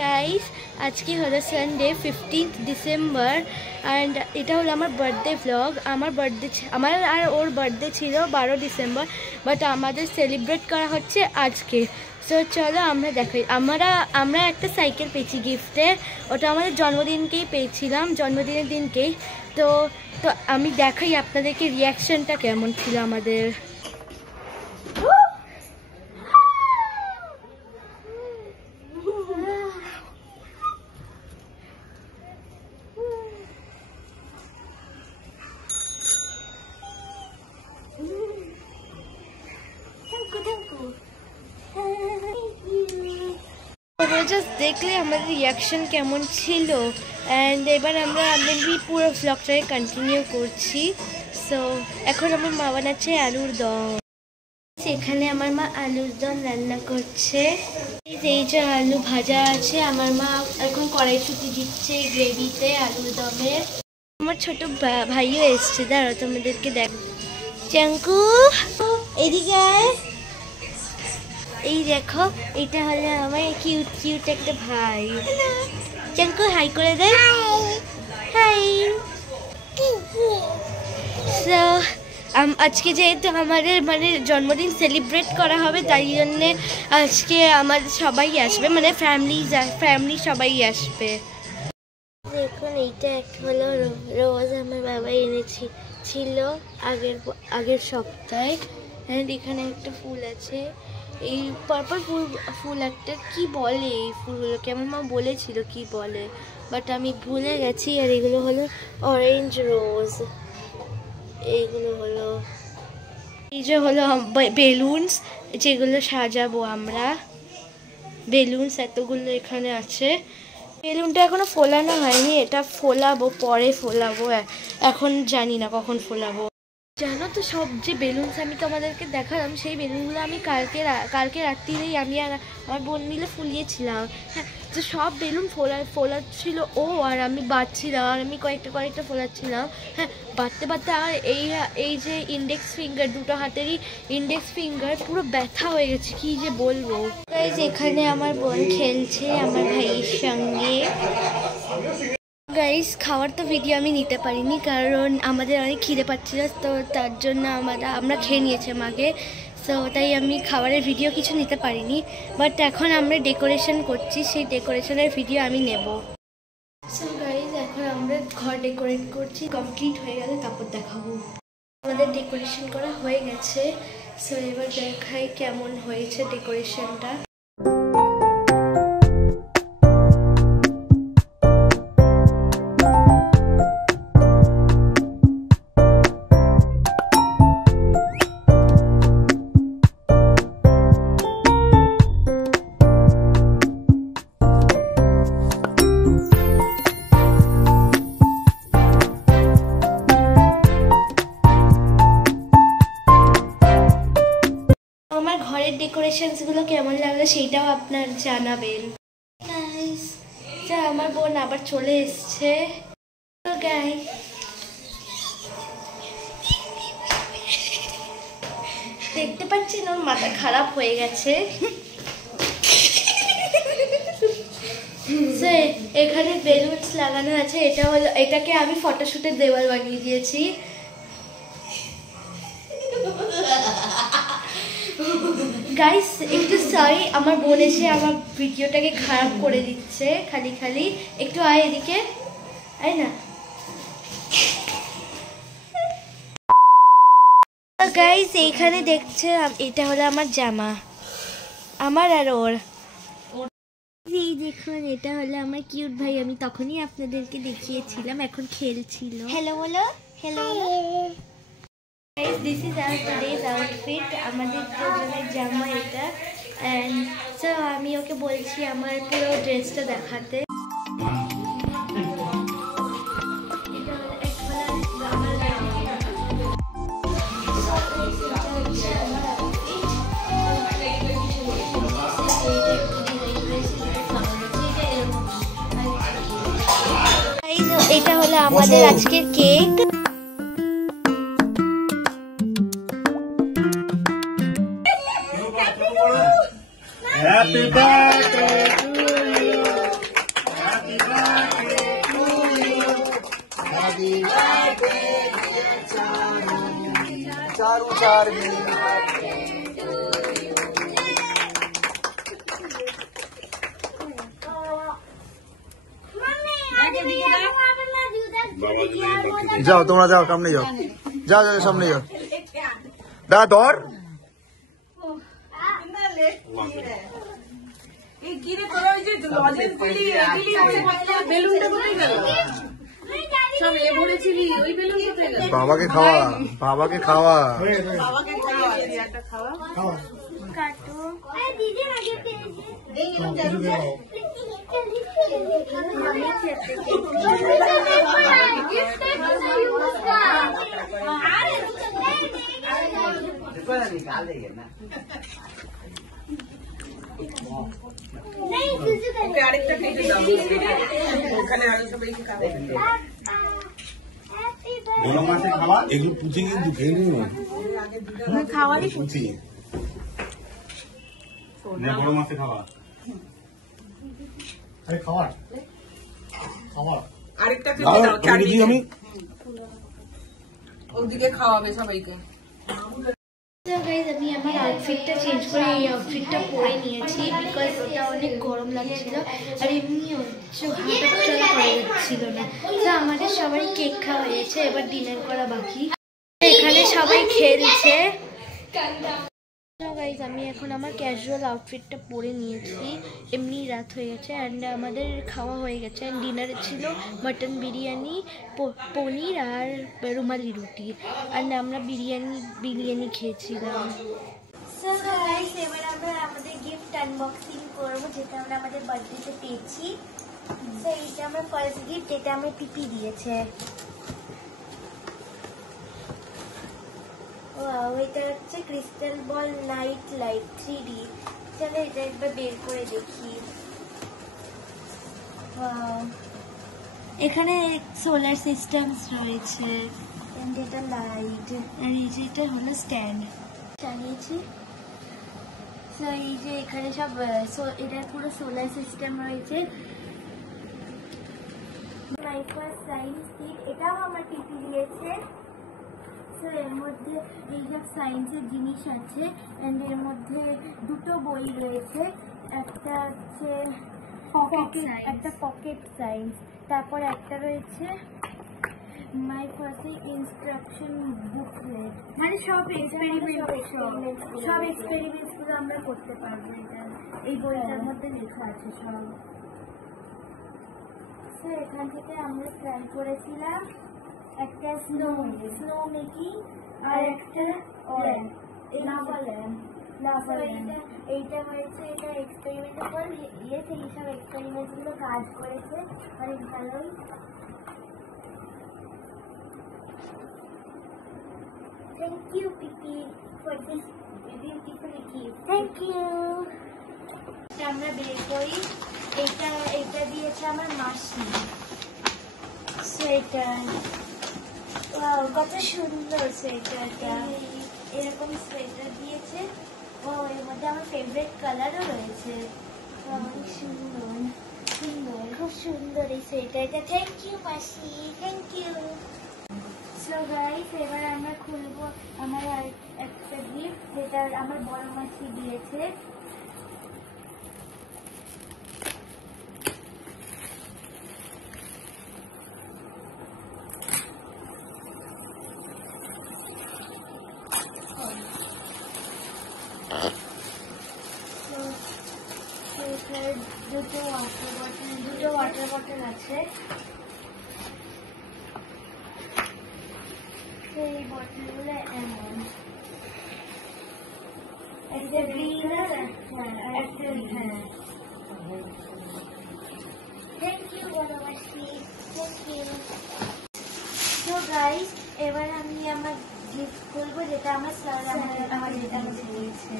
Guys, আজকে হলো Sunday 15th December and এটা হলো আমার বার্থডে ব্লগ। আমার আর ওর বার্থডে ছিল 12 ডিসেম্বর, বাট আমাদের সেলিব্রেট করা হচ্ছে আজকে। সো চলো আমরা দেখাই। আমরা একটা সাইকেল পেয়েছি গিফটে, ওটা আমাদের জন্মদিনকেই পেয়েছিলাম, জন্মদিনের দিনকেই। তো তো আমি দেখাই আপনাদেরকে রিয়াকশনটা কেমন ছিল আমাদের। জাস্ট দেখলে আমাদের রিয়াকশন কেমন ছিল। অ্যান্ড এবার আমরা পুরো ভ্লগটাকে কন্টিনিউ করছি। সো এখন আমার মা বানাচ্ছে আলুর দম। সেখানে আমার মা আলুর দম রান্না করছে। এই যে আলু ভাজা আছে, আমার মা এখন কড়াইশুঁটি দিচ্ছে গ্রেভিতে আলুর দমের। আমার ছোট ভাইও এসছে, দাঁড়াও তোমাদেরকে দেখ। চাঙ্কু এদিকে, এই দেখো এটা হলো আমার কিউট কিউট একটা ভাই। চাঙ্কু হাই করে দে। হাই। সো আজকে যেহেতু আমাদের জন্মদিন সেলিব্রেট করা হবে, তাই জন্যে আজকে আমাদের সবাই আসবে, ফ্যামিলি সবাই আসবে। দেখুন এইটা একটা হলো রোজ আমার বাবা ছিল আগের সপ্তাহে। অ্যান্ড এখানে একটা ফুল আছে, এই পার্পল ফুল একটা কি বলে এই ফুলগুলোকে, আমার মা বলেছিল কি বলে, বাট আমি ভুলে গেছি। আর এগুলো হলো অরেঞ্জ রোজ, এইগুলো হলো এই যে হলো বেলুনস, যেগুলো সাজাবো আমরা। বেলুনস এতগুলো এখানে আছে। বেলুনটা এখনো ফোলানো হয়নি, এটা ফোলাবো, পরে ফোলাবো, এখন জানি না কখন ফোলাবো। জানো তো, সব যে বেলুনস আমি তোমাদেরকে দেখালাম, সেই বেলুনগুলো আমি কালকে রাত্রিরেই আমি আর আমার বোন মিলে ফুলিয়েছিলাম। হ্যাঁ, তো সব বেলুন ফোলাচ্ছিল ও, আর আমি বাঁধছিলাম, আর আমি কয়েকটা ফোলাচ্ছিলাম। হ্যাঁ, বাঁধতে আর এই যে ইন্ডেক্স ফিঙ্গার, দুটো হাতেরই ইন্ডেক্স ফিঙ্গার পুরো ব্যথা হয়ে গেছে, কি যে বলবো। গাইস, এখানে আমার বোন খেলছে আমার ভাইয়ের সঙ্গে। গাইস, খাওয়ার তো ভিডিও আমি নিতে পারিনি, কারণ আমাদের অনেক খিদে পাচ্ছিল, তো তার জন্য আমরা খেয়ে নিয়েছিলাম আগে। সো তাই আমি খাবারের ভিডিও কিছু নিতে পারিনি, বাট এখন আমরা ডেকোরেশন করছি, সেই ডেকোরেশনের ভিডিও আমি নেব। সো গাইস, এখন আমরা ঘর ডেকোরেট করছি, কমপ্লিট হয়ে গেলে তারপর দেখাবো। আমাদের ডেকোরেশন করা হয়ে গেছে। সো এবার দেখাই কেমন হয়েছে ডেকোরেশনটা। আমার ঘরের ডেকোরেশনসগুলো কেমন লাগলো সেইটাও আপনার জানাবেন। গাইস, আমার বোন আবার চলে এসছে। তো গাইস, দেখতে পাচ্ছেন ওর মাথা খারাপ হয়ে গেছে। এখানে বেলুনস লাগানো আছে, এটাকে আমি ফটোশুটের দেওয়াল বানিয়ে দিয়েছি। গাইস, একটু সরি, আমার বোন এসে আমার ভিডিওটাকে খারাপ করে দিচ্ছে খালি। একটু আয় এদিকে, আয় না। গাইস, এইখানে দেখছে, এটা হলো আমার জামা, আমার আর ওর। এই দেখুন, এটা হলো আমার কিউট ভাই, আমি তখনই আপনাদেরকে দেখিয়েছিলাম, এখন খেলছিল। হ্যালো বলো, hello. Guys, this is our today's outfit. আমাদের দুজনের জামা এটা। And so আমি ওকে বলছি আমার পুরো ড্রেসটা দেখাতে। এটা হলো আমাদের আজকের cake. Happy birthday to you. যাও তোমরা যাও, সামনে যাও, যাও যাও সামনে যাও। দাদা ধর। বাবাকে খাওয়া, বাবাকে খাওয়া। বড় মাছে খাওয়া, এগুলো পুঁথি কিন্তু খেয়ে নিও খাওয়ারই পুঁথি। বড় মাছে খাওয়া, আরে খাওয়া খাওয়া আরেকটা খেতে দাও, চাটনি আমি ওদিকে খাওয়াবে সবাইকে। আমি আমার আউটফিটটা চেঞ্জ করে এই আউটফিটটা পরে নিয়েছি বিকজ ওটা অনেক গরম লাগছিল আর এমনি হচ্ছে হাঁটা করা যাচ্ছিল না। তো আমাদের সবাই কেক খাওয়া হয়েছে, এবার ডিনার করা বাকি। এখানে সবাই খেলছে। গাইজ আমি এখন আমার ক্যাজুয়াল আউটফিটটা পরে নিয়েছি, এমনি রাত হয়ে গেছে অ্যান্ড আমাদের খাওয়া হয়ে গেছে। অ্যান্ড ডিনারে ছিল মাটন বিরিয়ানি, পনির আর রুমালি রুটি, অ্যান্ড আমরা বিরিয়ানি খেয়েছিলাম। সো গাইজ এবার আমরা আমাদের গিফট আনবক্সিং করবো যেটা আমরা আমাদের বার্থডেতে পেয়েছি। সো এইটা আমার ফার্স্ট গিফট, এটা আমার পিপি দিয়েছে। এটা হচ্ছে ক্রিস্টাল বল নাইট লাইট 3D। চলো এটা একবার বের করে দেখি। এখানে সোলার সিস্টেমস রয়েছে, এটা লাইট আর এই যে এটা হলো স্ট্যান্ড চালিয়েছি। তো এই যে এখানে সব এটা পুরো সোলার সিস্টেম রয়েছে। সায়েন্স কিট, এটাও আমার টিপি দিয়েছে। এর মধ্যে এইসব সায়েন্সের জিনিস আছে এন্ড এর মধ্যে দুটো বই রয়েছে, একটা হচ্ছে একটা পকেট সায়েন্স, তারপর একটা রয়েছে মাই ফার্স্ট ইনস্ট্রাকশন বুকলেট, মানে সব এক্সপেরিমেন্টস গুলো আমরা করতে পারবো। এটা এই বইটার মধ্যে লেখা আছে সব। তো এখান থেকে আমরা ট্রাই করেছিলাম একটা স্নো মেকিং আর একটা লাভা ল্যাম্প। এইটা হয়েছে, এটা এক্সপেরিমেন্টের পর এইসব এক্সপেরিমেন্ট গুলো কাজ করেছে অনেক ভালোই। থ্যাংক ইউ পিপি for this beautiful gift. Thank you. আমরা বের করি, এটা দিয়েছে আমার মাসি সোয়েটার। কত সুন্দর সোয়েটারটা, এরকম সোয়েটার দিয়েছে। এর মধ্যে আমার ফেভারিট কালারও রয়েছে। অনেক সুন্দর সুন্দর, খুব সুন্দর এই সোয়েটারটা। থ্যাংক ইউ মাসি, থ্যাংক ইউ। সো গাইস এবার আমরা খুলবো আমার আর একটা গিফট যেটা আমার বড় মাসি দিয়েছে। দুটো ওয়াটার বটল আছে। এই বটলগুলো এমন, একটা গ্রিন আর একটা থ্যাংক ইউ বড়মাসি, থ্যাংক ইউ। তো গাইস এবার আমি আমার গিফট করবো যেটা আমার স্যার আমার যেটা আমাকে দিয়েছে।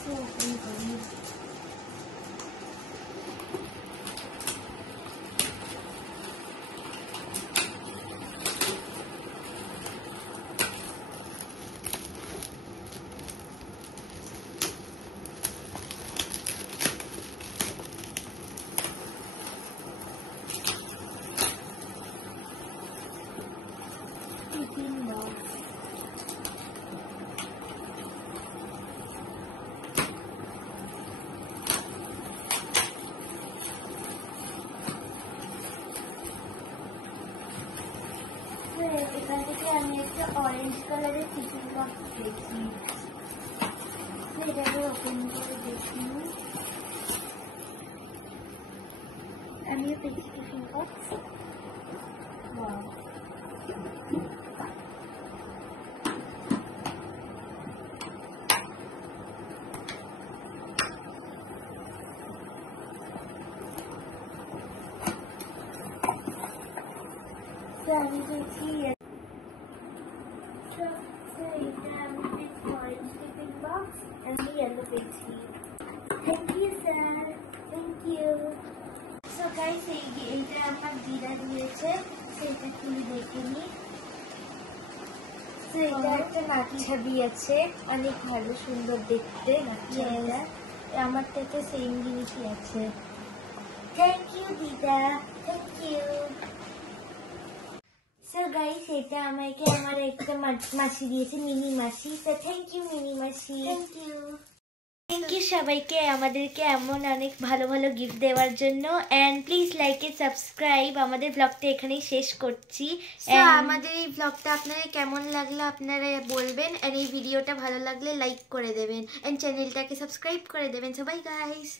সো ওপেন করি। একটা অরেঞ্জ কালারের টিফিন বক্স দেখি, এটাকে ওপেন করে দেখি। আমিও পেয়েছি টিফিন বক্স। আমি পেয়েছি টিফিন বক্স আমি ইয়েলো পেয়েছি। Thank you sir, thank you. So guys এইটা আমার দিদা দিয়েছে, সেটা খুলে দেখে নি। তো এটা একটা নাচ ছবি আছে, অনেক ভালো সুন্দর দেখতে নাচটা। আমার তো সেম জিনিসই আছে। থ্যাংক ইউ দিদা, থ্যাংক ইউ। সো গাইস এটা আমাকে আমার একটা মাসি দিয়েছে, মিনি মাসি। তো থ্যাংক ইউ মিনি মাসি, থ্যাংক ইউ। থ্যাংক ইউ সবাইকে আমাদেরকে এমন অনেক ভালো ভালো গিফট দেওয়ার জন্য। And please like and subscribe. আমাদের ব্লগটা এখানেই শেষ করছি। আমাদের এই ব্লগটা আপনাদের কেমন লাগলো আপনারা বলবেন, আর এই ভিডিওটা ভালো লাগলে লাইক করে দেবেন, অ্যান্ড চ্যানেলটাকে সাবস্ক্রাইব করে দেবেন। সবাই গাইস।